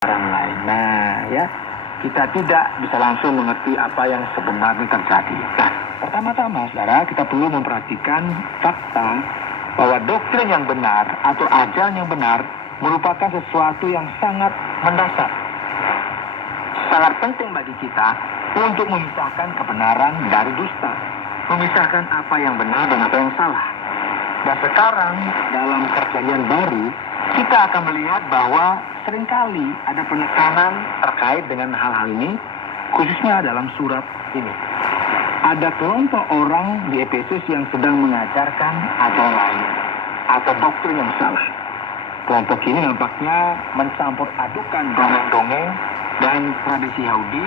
orang lain. Nah, ya, kita tidak bisa langsung mengerti apa yang sebenarnya terjadi. Nah, pertama-tama, saudara, kita perlu memperhatikan fakta bahwa doktrin yang benar atau ajaran yang benar merupakan sesuatu yang sangat mendasar. Sangat penting bagi kita untuk memisahkan kebenaran dari dusta. Memisahkan apa yang benar dan apa yang salah. Dan sekarang dalam perjanjian baru, kita akan melihat bahwa seringkali ada penekanan terkait dengan hal-hal ini, khususnya dalam surat ini. Ada kelompok orang di Efesus yang sedang mengajarkan ajaran lain atau doktrin yang salah. Kelompok ini nampaknya mencampur adukan dongeng-dongeng dan tradisi Yahudi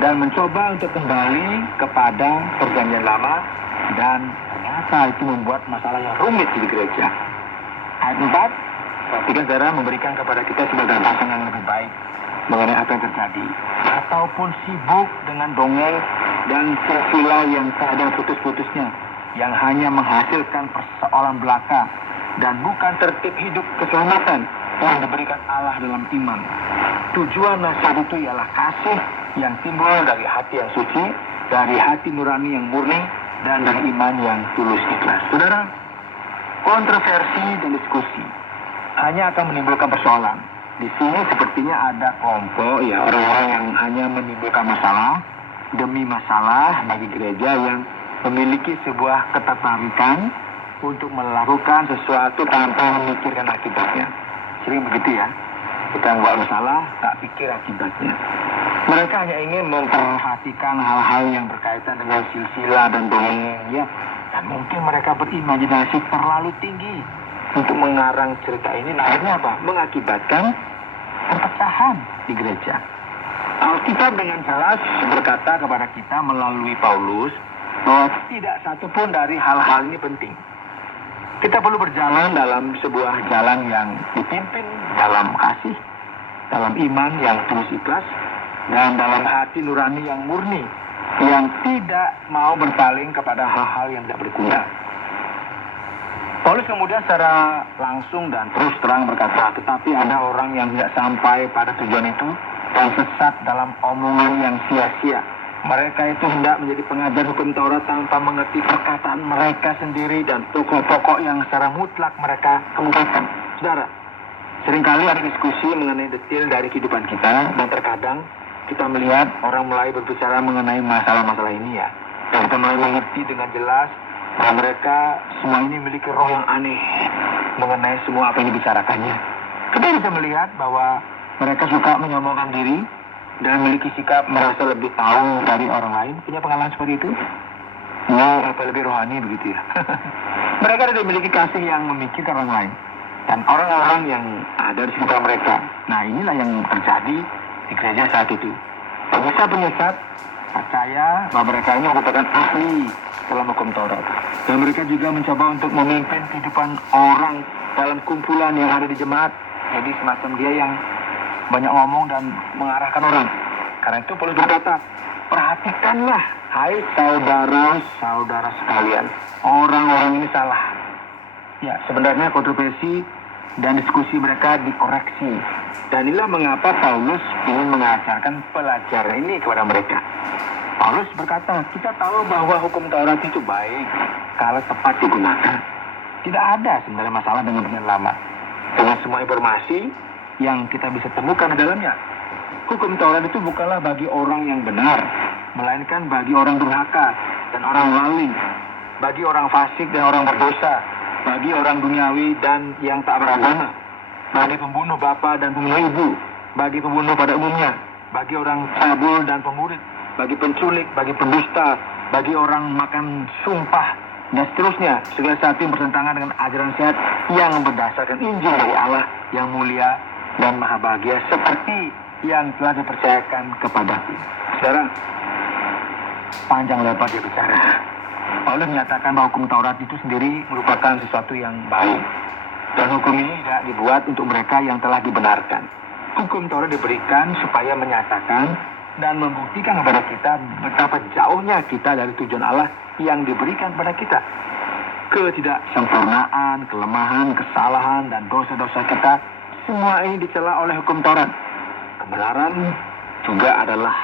dan mencoba untuk kembali kepada perjanjian lama, dan ternyata itu membuat masalah yang rumit di gereja. Ayat 4, perhatikan saudara, memberikan kepada kita sebagai gambaran yang lebih baik mengenai apa yang terjadi. Ataupun sibuk dengan dongeng dan silsilah yang tak ada putus-putusnya, yang hanya menghasilkan persoalan belaka dan bukan tertib hidup keselamatan yang diberikan Allah dalam iman. Tujuan nasihat itu ialah kasih yang timbul dari hati yang suci, dari hati nurani yang murni, dan dari iman yang tulus ikhlas. Saudara, kontroversi dan diskusi hanya akan menimbulkan persoalan. Di sini sepertinya ada kelompok, ya, orang-orang yang hanya menimbulkan masalah demi masalah bagi gereja yang memiliki sebuah ketertarikan untuk melakukan sesuatu tanpa memikirkan akibatnya. Sering begitu, ya. Kita buat masalah, tak pikir akibatnya. Mereka hanya ingin memperhatikan hal-hal yang berkaitan dengan silsilah dan dongeng, ya. Dan mungkin mereka berimajinasi terlalu tinggi untuk mengarang cerita ini. Nah, akhirnya apa? Mengakibatkan perpecahan di gereja. Alkitab dengan jelas berkata kepada kita melalui Paulus bahwa tidak satupun dari hal-hal ini penting. Kita perlu berjalan dalam sebuah jalan yang dipimpin dalam kasih, dalam iman yang tulus ikhlas, dan dalam hati nurani yang murni, yang tidak mau berpaling kepada hal-hal yang tidak berguna. Paulus kemudian secara langsung dan terus terang berkata, tetapi ada orang yang tidak sampai pada tujuan itu dan sesat dalam omongan yang sia-sia. Mereka itu hendak menjadi pengajar hukum Taurat tanpa mengerti perkataan mereka sendiri dan pokok-pokok yang secara mutlak mereka kemukakan. Saudara, seringkali ada diskusi mengenai detail dari kehidupan kita, dan terkadang kita melihat orang mulai berbicara mengenai masalah-masalah ini, ya. Dan kita mulai mengerti dengan jelas bahwa mereka semua ini memiliki roh yang aneh mengenai semua apa yang dibicarakannya. Kita bisa melihat bahwa mereka suka menyombongkan diri dan memiliki sikap merasa lebih tahu dari orang lain. Punya pengalaman seperti itu? Ya, apa lebih rohani begitu, ya. Mereka tidak memiliki kasih yang memikirkan orang lain dan orang-orang yang ada di sekitar mereka. Nah, inilah yang terjadi di gereja saat itu. Penyesat percaya bahwa mereka ini merupakan ahli dalam hukum Taurat, dan mereka juga mencoba untuk memimpin kehidupan orang dalam kumpulan yang ada di jemaat. Jadi semacam dia yang banyak ngomong dan mengarahkan orang. Karena itu Paulus berkata, perhatikanlah, hai saudara-saudara sekalian, orang-orang ini salah. Ya, sebenarnya kontroversi dan diskusi mereka dikoreksi. Dan inilah mengapa Paulus ingin mengajarkan pelajaran ini kepada mereka. Paulus berkata, kita tahu bahwa hukum Taurat itu baik kalau tepat digunakan. Tidak ada sebenarnya masalah dengan perjanjian lama. Dengan semua informasi yang kita bisa temukan di dalamnya. Hukum Taurat itu bukanlah bagi orang yang benar, melainkan bagi orang durhaka dan orang lalim, bagi orang fasik dan orang berdosa, bagi orang duniawi dan yang tak beragama, bagi pembunuh bapa dan pembunuh ibu, bagi pembunuh pada umumnya, bagi orang cabul dan pemurid, bagi penculik, bagi pendusta, bagi orang makan sumpah, dan seterusnya. Segala sesuatu yang bertentangan dengan ajaran sehat yang berdasarkan Injil dari Allah yang mulia dan maha bahagia seperti yang telah dipercayakan kepada kita. Saudara, panjang lebar dia bicara. Paulus menyatakan bahwa hukum Taurat itu sendiri merupakan sesuatu yang baik, dan hukum ini tidak dibuat untuk mereka yang telah dibenarkan. Hukum Taurat diberikan supaya menyatakan dan membuktikan kepada kita betapa jauhnya kita dari tujuan Allah yang diberikan kepada kita. Ketidaksempurnaan, kelemahan, kesalahan, dan dosa-dosa kita, semua ini dicela oleh hukum Taurat. kebenaran juga adalah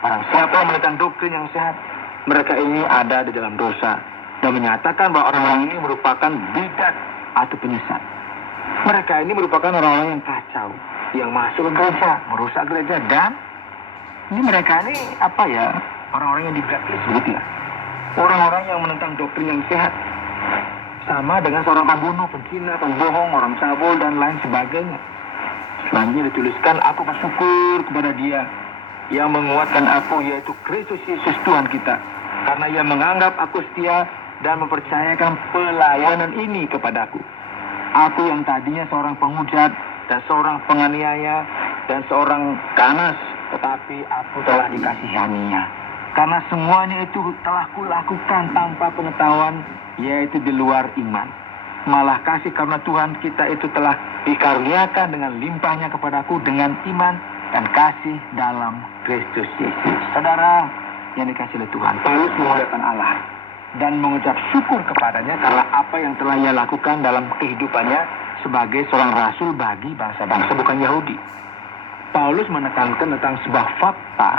barang siapa yang menentang doktrin yang sehat, mereka ini ada di dalam dosa dan menyatakan bahwa orang-orang ini merupakan bidat atau penyesat. Mereka ini merupakan orang-orang yang kacau, yang masuk ke gereja, merusak gereja, dan ini mereka ini apa ya, orang-orang yang di blacklist begitu ya. Orang-orang yang menentang doktrin yang sehat, sama dengan seorang pembunuh, penzina, pembohong, orang cabul, dan lain sebagainya. Selanjutnya dituliskan, aku bersyukur kepada Dia yang menguatkan aku, yaitu Kristus Yesus Tuhan kita, karena Ia menganggap aku setia dan mempercayakan pelayanan ini kepadaku. Aku yang tadinya seorang penghujat dan seorang penganiaya dan seorang ganas, tetapi aku telah dikasihaninya. Karena semuanya itu telah kulakukan tanpa pengetahuan, yaitu di luar iman. Malah kasih karena Tuhan kita itu telah dikaruniakan dengan limpahnya kepadaku dengan iman dan kasih dalam Kristus Yesus. Saudara yang dikasihi oleh Tuhan, Paulus memuliakan Allah dan mengucap syukur kepadanya karena apa yang telah ia lakukan dalam kehidupannya sebagai seorang rasul bagi bangsa-bangsa bukan Yahudi. Paulus menekankan tentang sebuah fakta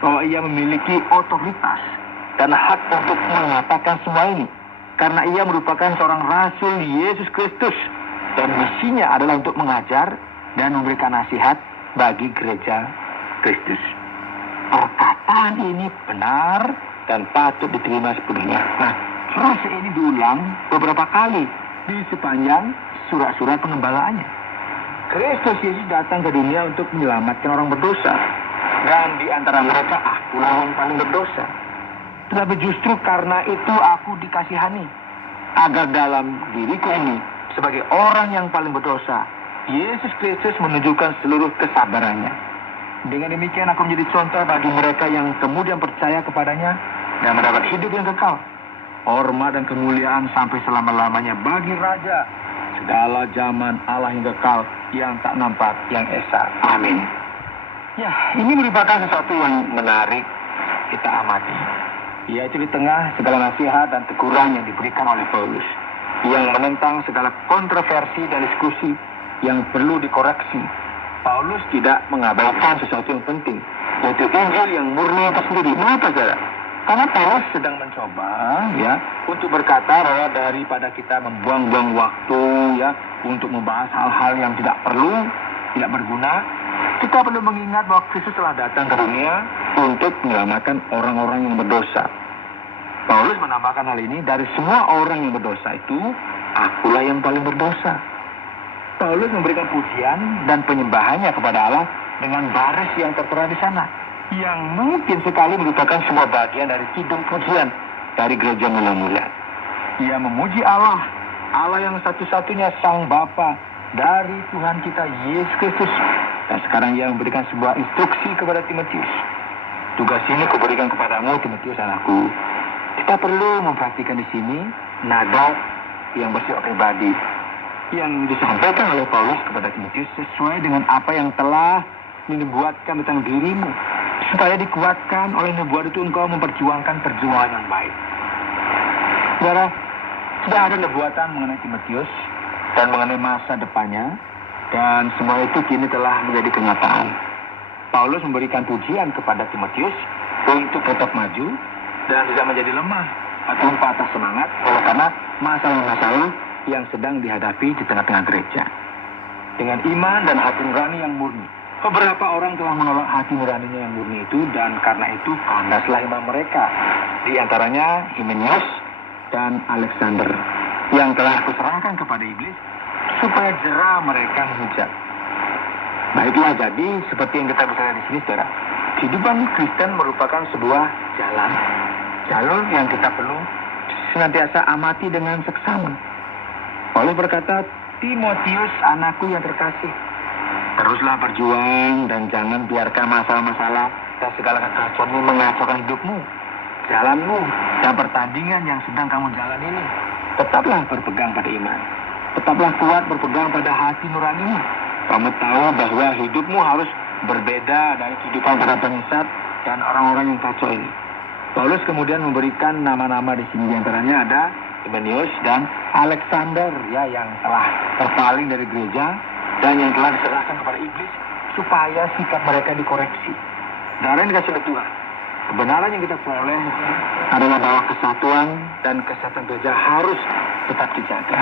bahwa ia memiliki otoritas dan hak untuk mengatakan semua ini karena ia merupakan seorang rasul Yesus Kristus dan misinya adalah untuk mengajar dan memberikan nasihat bagi gereja Kristus. Perkataan ini benar dan patut diterima sepenuhnya. Nah, frase ini diulang beberapa kali di sepanjang surat-surat pengembalaannya. Kristus Yesus datang ke dunia untuk menyelamatkan orang berdosa, dan di antara mereka akulah yang paling berdosa. Tetapi justru karena itu aku dikasihani, agar dalam diriku ini sebagai orang yang paling berdosa, Yesus Kristus menunjukkan seluruh kesabarannya. Dengan demikian aku menjadi contoh bagi mereka yang kemudian percaya kepadanya dan mendapat hidup yang kekal, hormat dan kemuliaan sampai selama-lamanya bagi Raja segala zaman Allah yang kekal, yang tak nampak, yang esa. Amin. Ya, ini merupakan sesuatu yang menarik kita amati, yaitu di tengah segala nasihat dan teguran yang diberikan oleh Paulus, yang menentang segala kontroversi dan diskusi yang perlu dikoreksi. Paulus tidak mengabaikan sesuatu yang penting, yaitu Injil yang murni itu sendiri. Mengapa, saudara? Karena Paulus sedang mencoba ya untuk berkata bahwa daripada kita membuang-buang waktu ya untuk membahas hal-hal yang tidak perlu, tidak berguna, kita perlu mengingat bahwa Kristus telah datang ke dunia untuk menyelamatkan orang-orang yang berdosa. Paulus menambahkan hal ini, dari semua orang yang berdosa itu, akulah yang paling berdosa. Paulus memberikan pujian dan penyembahannya kepada Allah dengan baris yang tertera di sana, yang mungkin sekali merupakan sebuah bagian dari kidung pujian dari gereja mula-mula. Ia memuji Allah, Allah yang satu-satunya Sang Bapa dari Tuhan kita Yesus Kristus. Dan sekarang ia memberikan sebuah instruksi kepada Timotius. Tugas ini kuberikan kepadamu, Timotius anakku. Kita perlu memperhatikan di sini nada yang bersifat pribadi yang disampaikan oleh Paulus kepada Timotius sesuai dengan apa yang telah dinubuatkan tentang dirimu, supaya dikuatkan oleh nubuat itu engkau memperjuangkan perjuangan yang baik. Saudara, sudah ada nubuatan mengenai Timotius dan mengenai masa depannya, dan semua itu kini telah menjadi kenyataan. Paulus memberikan pujian kepada Timotius untuk tetap maju dan tidak menjadi lemah atau patah semangat oleh karena masalah-masalah yang sedang dihadapi di tengah-tengah gereja. Dengan iman dan hati nurani yang murni. Beberapa orang telah menolak hati nuraninya yang murni itu, dan karena itu kandaslah iman mereka. Di antaranya Hymenaeus dan Alexander, yang telah kuserahkan kepada iblis supaya jera mereka menghujat. Baiklah, jadi seperti yang kita bisa lihat di sini, saudara, kehidupan Kristen merupakan sebuah jalan, jalur yang kita perlu senantiasa amati dengan seksama. Paulus berkata, Timotius anakku yang terkasih, teruslah berjuang dan jangan biarkan masalah-masalah dan segala kekacauan ini mengacaukan hidupmu, jalanmu, dan pertandingan yang sedang kamu jalan ini. Tetaplah berpegang pada iman. Tetaplah kuat berpegang pada hati nuranimu. Kamu tahu bahwa hidupmu harus berbeda dari kehidupan para penyesat dan orang-orang yang kacau ini. Paulus kemudian memberikan nama-nama di sini, diantaranya ada Hymenaeus dan Alexander ya, yang telah terpaling dari gereja dan yang telah diserahkan kepada iblis supaya sikap mereka dikoreksi. Darah yang dikasih oleh Tuhan. Kebenaran yang kita peroleh adalah bahwa kesatuan dan kesehatan gereja harus tetap dijaga.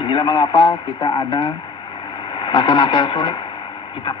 Inilah mengapa kita ada masa-masa yang sulit. Kita